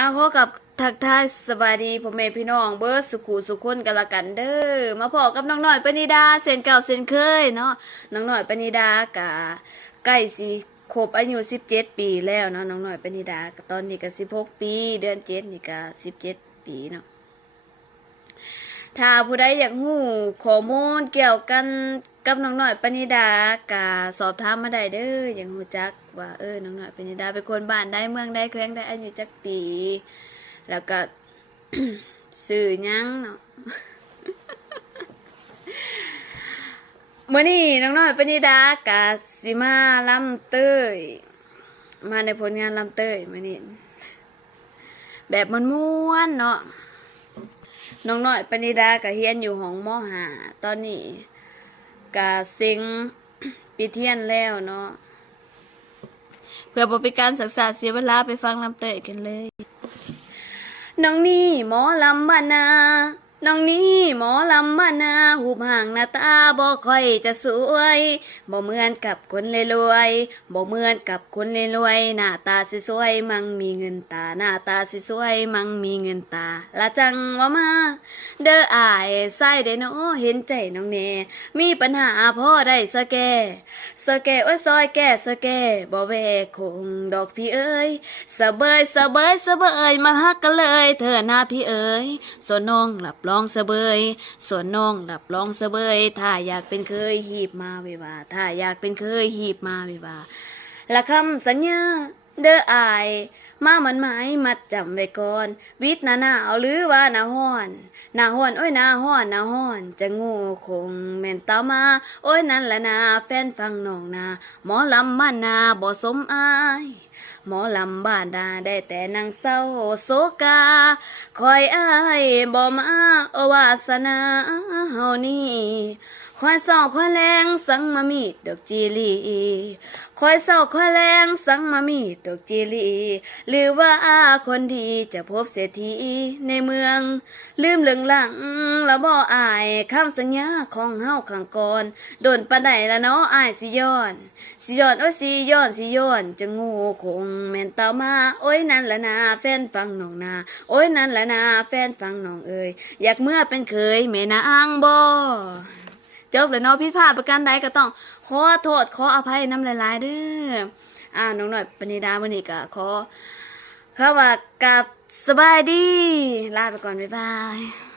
อาขอกับทักทายสบายดีพ่อแม่พี่น้องเบิร์ดสุขุสุขคนกันละกันเด้อมาพอกับน้องหน่อยปณิดาเซนเก่าเซนเคยเนาะน้องหน่อยปณิดากะใกล้สิครบอายุสิบเจ็ดปีแล้วเนาะน้องหน่อยปณิดากตอนนี้ก็16ปี เดือนเจ็ดนี่ก็17ปีเนาะ ถ้าผู้ใดอยากรู้ข้อมูลเกี่ยวกันกับน้องหน่อยปณิดากะสอบถามมาได้เด้ออย่ากรู้จักว่าเออน้องหน่อยปณิดาเป็นคนบ้านใดเมืองใดแขวงใดอายุจักปี แล้วก็สื่อยังเนาะมื่อนี้น้องน้อยปณิดากาสิมาลำเต้ยมาในผลงานลำเต้ยมื่อนี้แบบมันม้วนเนาะ น้องน้อยปณิดากะเฮียนอยู่ห้องมหาตอนนี้กะเซ็งปีเทียนแล้วเนาะเพื่อบริการศึกษาเสียเวลาไปฟังลำเต้ยกันเลย น้องนี่หมอลำบานา น้องนี่หมอลำบ้านาหูบห่างหน้าตาบ่ค่อยจะสวยบ่เหมือนกับคนรวยบ่เหมือนกับคนรวยหน้าตาสวยมั่งมีเงินตาหน้าตาสวยมั่งมีเงินตา ละจังว่ามา เด้ออายใส่ได้นาะเห็นใจน้องเนมีปัญหาพ่อได้สะแกสะแกโอ้ยซอยแก่สะแกบ่แวคงดอกพี่เอ้ยสะเบยสะเบยสะเบยมาฮักกันเลย เธอหน้าพี่เอ้ยสนองหลับรองสะเบยส่วนน้องหลับรองสะเบยถ้าอยากเป็นเคยหีบมาวิว่าถ้าอยากเป็นเคยหีบมาวิว่าละคำสัญญาเด้ออาย มามันหมายมัดจำไว้ก่อน วิทนาหนาวหรือว่าหนาห้อนหนาห้อนโอ้ยหนาห้อนหนาห้อน จะงูคงแม่นตามา โอ้ยนั่นละนาแฟนฟังน้องนา หมอลำบ้านนาบ่สมอาย หมอลำบ้านดาได้แต่นางเศร้าโศกา คอยอ้ายบ่มาอวาสนาเฮานี่ คอยสอบคอยแรงสังมามีดอกจีลีคอยสอบคอยแรงสังมามีดอกจีลีหรือว่าคนดีจะพบเศรษฐีในเมือง ลืมเรื่องหลังแล้วบ่อายคำสัญญาของเฮาขังก่อนโดนปานใดละเนาะอายสิย้อนสิย้อนโอ้สิย้อนสิย้อนจะงูคงแม่นเต่ามา โอ้ยนั่นละนาแฟนฟังน้องนา โอ้ยนั่นละนาแฟนฟังน้องเอ้ยอยากเมื่อเป็นเคยแม่นางบ่ จบเลยเนาะพิดพลาดประการใดก็ต้อง ขอโทษขออภัยน้ำหลายๆเด้ออ่าน้องหน่อยปณิดาวันนี้ก็ขอเข้าว่ากับสบายดี ลาไปก่อน บ๊ายบาย